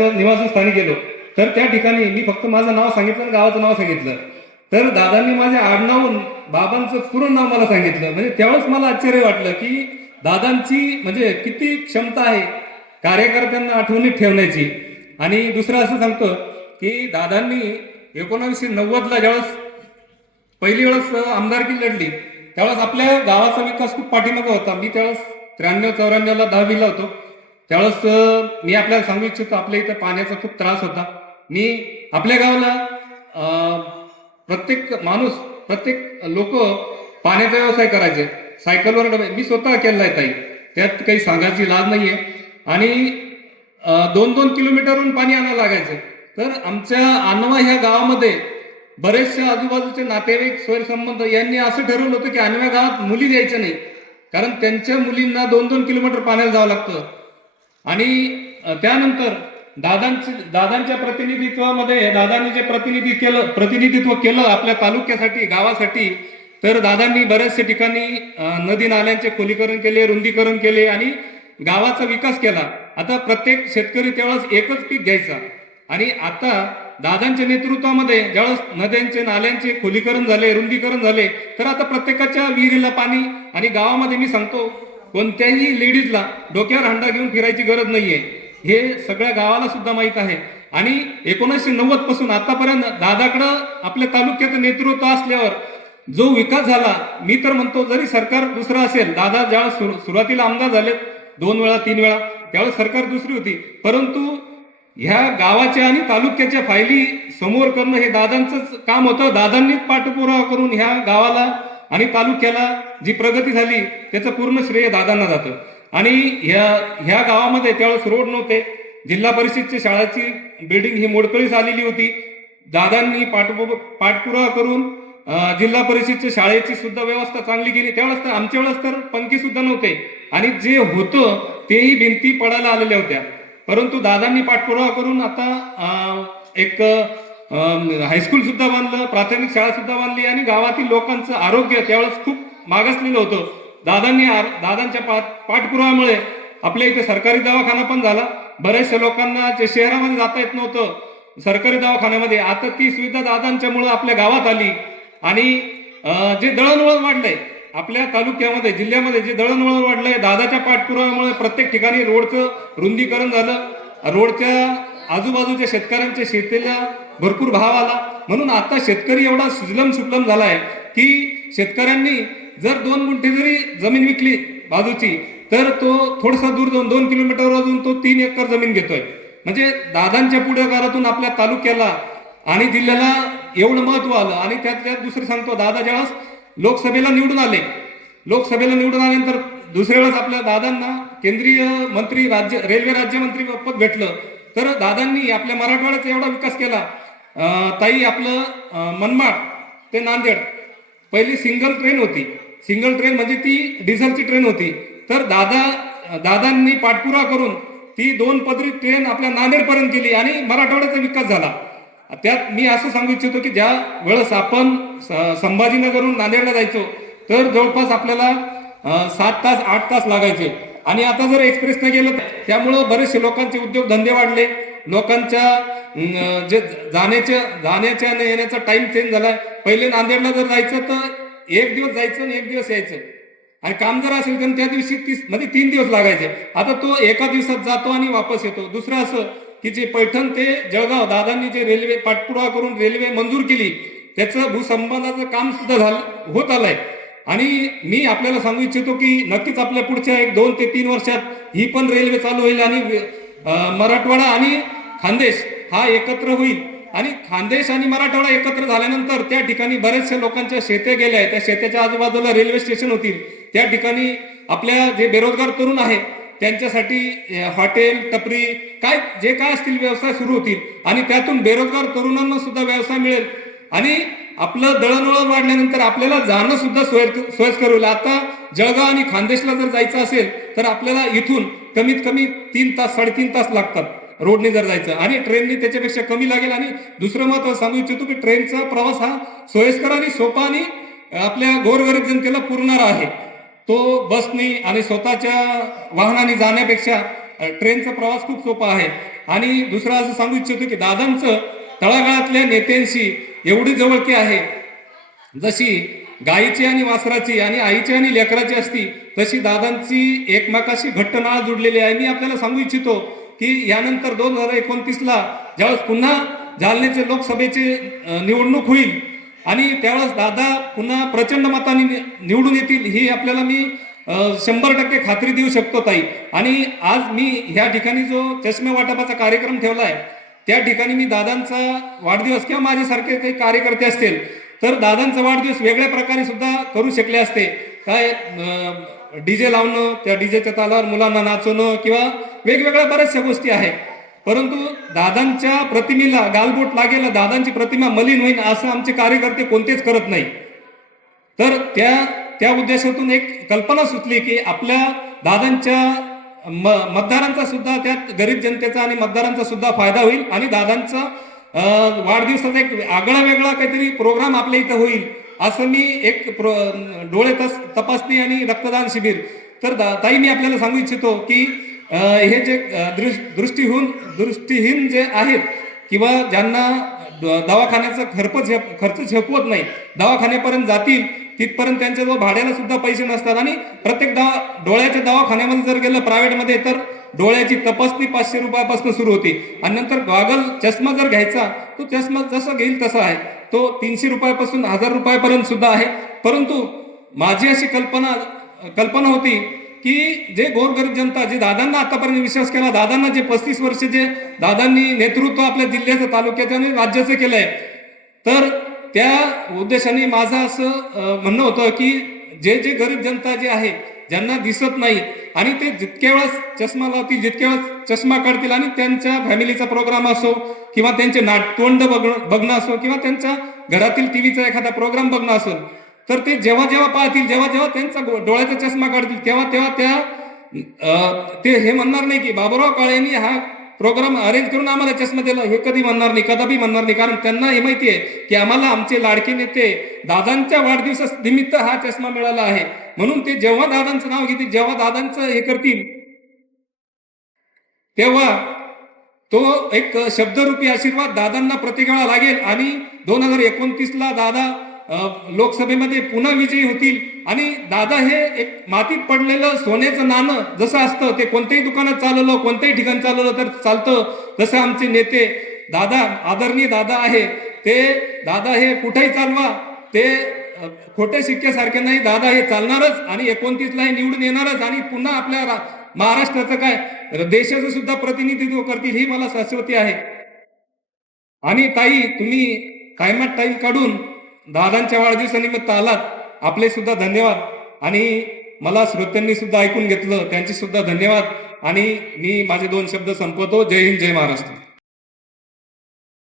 निवासस्थानी गेलो तर त्या ठिकाणी मी फक्त माझं नाव सांगितलं आणि गावाचं नाव सांगितलं, तर दादांनी माझ्या आडनावून बाबांचं पूर्ण नाव मला सांगितलं. म्हणजे त्यावेळेस मला आश्चर्य वाटलं की दादांची म्हणजे किती क्षमता आहे कार्यकर्त्यांना आठवणीत ठेवण्याची. आणि दुसरं असं सांगतो की दादांनी 1990ला ज्यावेळेस पहिली वेळेस आमदारकी लढली त्यावेळेस आपल्या गावाचा विकास खूप पाठीमागे होता. मी त्यावेळेस 93-94ला 10वीला होतो. त्यावेळेस मी आपल्याला सांगू इच्छितो, आपल्या इथं पाण्याचा खूप त्रास होता. मी आपल्या गावाला प्रत्येक माणूस, प्रत्येक लोक पाण्याचा व्यवसाय करायचे, सायकलवर डबे मी स्वतः केलाय ताई, त्यात काही सांगायची लाज नाहीये. आणि 2-2 किलोमीटरहून पाणी आणायला लागायचं. तर आमच्या आणवा ह्या गावामध्ये बरेचसे आजूबाजूचे नातेवाईक, स्वैरसंबंध यांनी असं ठरवलं होतं की आणव्या गावात मुली द्यायच्या नाही, कारण त्यांच्या मुलींना 2-2 किलोमीटर पाण्याला जावं लागतं. आणि त्यानंतर दादांच्या प्रतिनिधित्वामध्ये दादांनी जे प्रतिनिधित्व केलं आपल्या तालुक्यासाठी, गावासाठी, तर दादांनी बऱ्याचशा ठिकाणी नदी नाल्यांचे खोलीकरण केले, रुंदीकरण केले आणि गावाचा विकास केला. आता प्रत्येक शेतकरी त्यावेळेस एकच पीक घ्यायचा. आणि आता दादांच्या नेतृत्वामध्ये ज्यावेळेस नद्यांचे, नाल्यांचे खोलीकरण झाले, रुंदीकरण झाले, तर आता प्रत्येकाच्या विहिरीला पाणी. आणि गावामध्ये मी सांगतो, कोणत्याही लेडीजला डोक्यावर हंडा घेऊन फिरायची गरज नाहीये, हे सगळ्या गावाला सुद्धा माहीत आहे. आणि 1990 पासून आतापर्यंत दादाकडं आपल्या तालुक्याचं नेतृत्व असल्यावर जो विकास झाला, मी तर म्हणतो जरी सरकार दुसरं असेल, दादा ज्यावेळेस सुरुवातीला आमदार झाले 2 वेळा 3 वेळा, त्यावेळेस सरकार दुसरी होती, परंतु ह्या गावाच्या आणि तालुक्याच्या फायली समोर करणं हे दादांचंच काम होतं. दादांनीच पाठपुरावा करून ह्या गावाला आणि तालुक्याला जी प्रगती झाली त्याचं पूर्ण श्रेय दादांना जातं. आणि ह्या गावामध्ये त्यावेळेस रोड नव्हते, जिल्हा परिषदची शाळेची बिल्डिंग ही मोडकळीस आलेली होती. दादांनी पाठपुरावा करून जिल्हा परिषदच्या शाळेची सुद्धा व्यवस्था चांगली केली. त्यावेळेस तर आमच्या वेळेस तर पंखी सुद्धा नव्हते आणि जे होतं तेही भिंती पडायला आलेल्या होत्या. परंतु दादांनी पाठपुरावा करून आता एक हायस्कूल सुद्धा बांधलं, प्राथमिक शाळा सुद्धा बांधली आणि गावातील लोकांचं आरोग्य त्यावेळेस खूप मागासलेलं होतं. दादांच्या पाठपुराव्यामुळे आपल्या इथे सरकारी दवाखाना पण झाला. बऱ्याचशा लोकांना जे शहरामध्ये जाता येत नव्हतं सरकारी दवाखान्यामध्ये, आता ती सुविधा दादांच्यामुळे आपल्या गावात आली. आणि जे दळणवळण वाढलंय आपल्या तालुक्यामध्ये, जिल्ह्यामध्ये जे दळणवळण वाढलंय दादाच्या पाठपुराव्यामुळे, प्रत्येक ठिकाणी रोडचं रुंदीकरण झालं, रोडच्या आजूबाजूच्या शेतकऱ्यांच्या शेतीला भरपूर भाव आला. म्हणून आता शेतकरी एवढा सुजलम सुफलम झालाय की शेतकऱ्यांनी जर 2 गुंठे जरी जमीन विकली बाजूची, तर तो थोडासा दूर जाऊन 2 किलोमीटर अजून तो 3 एकर जमीन घेतोय. म्हणजे दादांच्या पुढाकारातून आपल्या तालुक्याला आणि जिल्ह्याला एवढं महत्व आलं. आणि त्यात दुसरं सांगतो, दादा ज्यावेळेस लोकसभेला निवडून आल्यानंतर दुसऱ्या वेळेस आपल्या दादांना केंद्रीय मंत्री, रेल्वे राज्यमंत्री पद भेटलं. तर दादांनी आपल्या मराठवाड्याचा एवढा विकास केला. ताई, आपलं मनमाड ते नांदेड पहिली सिंगल ट्रेन होती. सिंगल ट्रेन म्हणजे ती डिझेलची ट्रेन होती. तर दादांनी पाठपुरावा करून ती 2 पदरी ट्रेन आपल्या नांदेडपर्यंत केली आणि मराठवाड्याचा विकास झाला. त्यात मी असं सांगू इच्छितो की ज्या वेळेस आपण संभाजीनगरहून नांदेडला जायचो तर जवळपास आपल्याला 7 तास 8 तास लागायचे. आणि आता जर एक्सप्रेसने गेलं त्यामुळं बरेचसे लोकांचे उद्योगधंदे वाढले, लोकांच्या जे जाण्याच्या आणि येण्याचा टाइम चेंज झालाय. पहिले नांदेडला जर जायचं तर 1 दिवस जायचं आणि 1 दिवस यायचं, आणि काम जर असेल तर त्या दिवशी 3 दिवस लागायचे. आता तो एका दिवसात जातो आणि वापस येतो. दुसरं असं की जे पैठण ते जळगाव दादांनी जे रेल्वे पाठपुरावा करून रेल्वे मंजूर केली, त्याचं भूसंबंधाचं काम सुद्धा होत आलंय. आणि मी आपल्याला सांगू इच्छितो की नक्कीच आपल्या पुढच्या 1-2 ते 3 वर्षात ही पण रेल्वे चालू होईल आणि मराठवाडा आणि खानदेश हा एकत्र होईल. आणि खानदेश आणि मराठवाडा एकत्र झाल्यानंतर त्या ठिकाणी बऱ्याचशा लोकांच्या शेते गेल्या आहेत, त्या शेताच्या आजूबाजूला रेल्वे स्टेशन होतील. त्या ठिकाणी आपल्या जे बेरोजगार तरुण आहेत त्यांच्यासाठी हॉटेल, टपरी, काय असतील व्यवसाय सुरू होतील आणि त्यातून बेरोजगार तरुणांना सुद्धा व्यवसाय मिळेल. आणि आपलं दळणवळण वाढल्यानंतर आपल्याला जाणं सुद्धा सोयीस्कर होईल. आता जळगाव आणि खानदेशला जर जायचं असेल तर आपल्याला इथून कमीत कमी 3 तास 3.5 तास लागतात रोडने जर जायचं, आणि ट्रेनने त्याच्यापेक्षा कमी लागेल. आणि दुसरं महत्त्व सांगू इच्छितो की ट्रेनचा प्रवास हा सोयीस्कर आणि सोपा आणि आपल्या गोरगरीब जनतेला पुरणारा आहे. तो बसनी आणि स्वतःच्या वाहनाने जाण्यापेक्षा ट्रेनचा प्रवास खूप सोपा आहे. आणि दुसरं असं सांगू इच्छितो की दादांचं तळागाळातल्या नेत्यांशी एवढी जवळकी आहे, जशी गायीची आणि वासराची आणि आईची आणि लेकराची असती, तशी दादांची एकमेकाशी घट्ट नाळ जुडलेली आहे. मी आपल्याला सांगू इच्छितो की यानंतर 2029ला ज्यावेळेस पुन्हा जालन्याचे लोकसभेची निवडणूक होईल आणि त्यावेळेस दादा पुन्हा प्रचंड मताने निवडून येतील, ही आपल्याला मी 100% खात्री देऊ शकतो ताई. आणि आज मी ह्या ठिकाणी जो चष्मे वाटपाचा कार्यक्रम ठेवलाय, त्या ठिकाणी मी दादांचा वाढदिवस किंवा माझ्यासारखे काही कार्यकर्ते असतील तर दादांचा वाढदिवस वेगळ्या प्रकारे सुद्धा करू शकले असते. काय डीजे लावणं, त्या डीजेच्या तालावर मुलांना नाचवणं किंवा वेगवेगळ्या बऱ्याचशा गोष्टी आहेत. परंतु दादांच्या प्रतिमेला गालबोट लागेल, दादांची प्रतिमा मलिन होईल असं आमचे कार्यकर्ते कोणतेच करत नाही. तर त्या उद्देशातून एक कल्पना सुचली की आपल्या दादांच्या मतदारांचा सुद्धा, त्यात गरीब जनतेचा आणि मतदारांचा सुद्धा फायदा होईल आणि दादांचा वाढदिवसाचा एक आगळा वेगळा काहीतरी प्रोग्राम आपल्या इथं होईल, असं मी एक डोळे तपासणी आणि रक्तदान शिबिर. तर ताई मी आपल्याला सांगू इच्छितो की हे जे दृष्टीहीन जे आहेत किंवा ज्यांना दवाखान्याचा खर्च झेपवत नाही, दवाखान्यापर्यंत जातील तिथपर्यंत त्यांच्याजवळ भाड्याला सुद्धा पैसे नसतात आणि प्रत्येक डोळ्याच्या दवाखान्यामध्ये जर गेलं प्रायव्हेटमध्ये तर डोळ्याची तपासणी 500 रुपयापासून सुरू होती आणि नंतर गॉगल चष्मा जर घ्यायचा तो चष्मा जसा घेईल तसा आहे, तो 300 रुपयापासून 1000 रुपयापर्यंत सुद्धा आहे. परंतु माझी अशी कल्पना होती की जे गोरगरीब जनता, जे दादांना आतापर्यंत विश्वास केला, दादांना जे 35 वर्ष जे दादांनी नेतृत्व आपल्या जिल्ह्याचं, तालुक्याचं आणि राज्याचं केलंय, तर त्या उद्देशाने माझं असं म्हणणं होतं की जे गरीब जनता जे आहे, ज्यांना दिसत नाही आणि ते जितक्या वेळेस चष्मा लावतील, जितक्या वेळेस चष्मा काढतील आणि त्यांच्या फॅमिलीचा प्रोग्राम असो किंवा त्यांचे तोंड बघणं असो किंवा त्यांच्या घरातील टीव्हीचा एखादा प्रोग्राम बघणं असेल, तर ते जेव्हा पाहतील, जेव्हा त्यांचा डोळ्याचा चष्मा काढतील, तेव्हा ते हे म्हणणार नाही की बाबूराव काळेंनी हा प्रोग्राम अरेंज करून आम्हाला चष्मा दिला, हे कधी म्हणणार नाही, कदापि म्हणणार नाही. कारण त्यांना हे माहिती आहे की आम्हाला आमचे लाडके नेते दादांच्या वाढदिवसा निमित्त हा चष्मा मिळाला आहे. म्हणून ते जेव्हा दादांचं नाव घेतील, जेव्हा दादांचं हे करतील, तेव्हा तो एक शब्दरूपी आशीर्वाद दादांना प्रत्येकाला लागेल आणि 2029ला दादा लोकसभेमध्ये पुन्हा विजयी होतील. आणि दादा हे एक मातीत पडलेलं सोन्याचं नाणं जसं असतं, ते कोणत्याही दुकानात चालवलं, कोणत्याही ठिकाणी चालवलं तर चालतं, तसं आमचे नेते दादा, आदरणीय दादा आहे, ते दादा हे कुठेही चालवा, ते खोटे शिक्क्यासारखे नाही, दादा हे चालणारच आणि 29ला हे निवडून येणारच आणि पुन्हा आपल्या महाराष्ट्राचं काय देशाचं सुद्धा प्रतिनिधित्व करतील, ही मला शाश्वती आहे. आणि ताई, तुम्ही टाइमात टाइम काढून दादांच्या वाढदिवसानिमित्त आलात, आपले सुद्धा धन्यवाद. आणि मला श्रोत्यांनी सुद्धा ऐकून घेतलं, त्यांचे सुद्धा धन्यवाद. आणि मी माझे 2 शब्द संपवतो. जय हिंद, जय महाराष्ट्र.